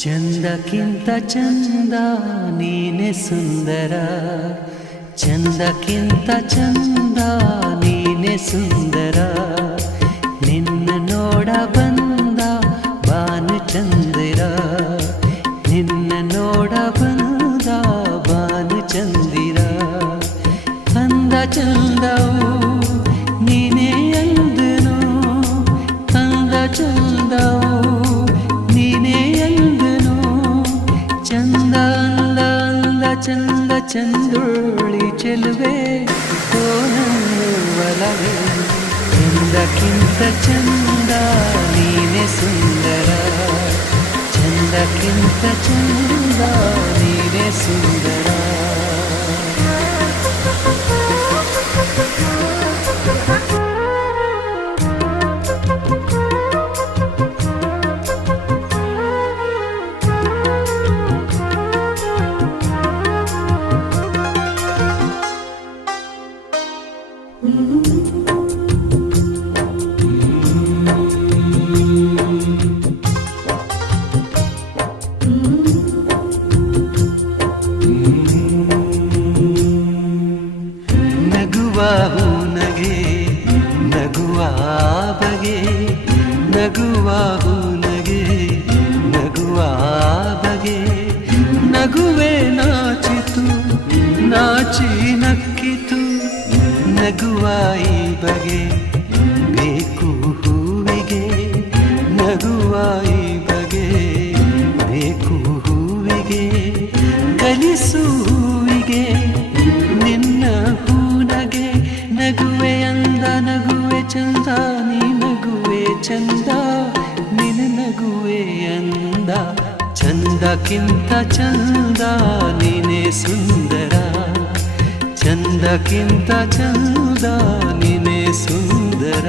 ಚಂದಕ್ಕಿಂತ ಚಂದ ನೀನೆ ಸುಂದರ, ಚಂದಕ್ಕಿಂತ ಚಂದ ನೀನೆ ಸುಂದರ. ನಿನ್ನ ನೋಡ ಬಂದ ಭಾನುಚಂದಿರ, ನಿನ್ನ ನೋಡ ಬಂದ ಭಾನುಚಂದಿರ. ಅಂದ ಚಂದವು ನೀನೇ ಅಂದನು, ಅಂದ ಚಂದವು ನೀನೇ ಅಂದನು. ಚಂದ ಅಂದ ಅಂದ ಚಂದ ಚಂದುಳ್ಳಿ ಚೆಲುವೆ ಓ ನನ್ನ ಒಲವೇ. ಚಂದಕ್ಕಿಂತ ಚಂದ ನೀನೆ ಸುಂದರ, ಚಂದಕ್ಕಿಂತ ಚಂದ ನೀನೆ ಸುಂದರ. ನಗುವ ಹೂನಗೆ ನಗುವ ಬಗೆ, ನಗುವ ಹೂನಗೆ ನಗುವ ಬಗೆ. ನಗುವೆ ನಾಚಿತು ನಾಚಿ ನಕ್ಕಿತು, ನಗುವ ಈ ಬಗೆ ಬೇಕು ಹೂವಿಗೆ. ನಗುವ ಈ ಬಗೆ ಬೇಕು ಹೂವಿಗೆ. ಕಲಿಸು ಹೂವಿಗೆ ನಿನ್ನ ಹೂನಗೆ. ನಗುವೆ ಅಂದ ನಗುವೆ ಚಂದ, ನೀ ನಗುವೆ ಚಂದ, ನಿನ್ನ ನಗುವೆ ಅಂದ. ಚಂದಕ್ಕಿಂತ ಚಂದ ನೀನೆ ಸುಂದರ, ಚಂದಕ್ಕಿಂತ ಚಂದ ನೀನೆ ಸುಂದರ.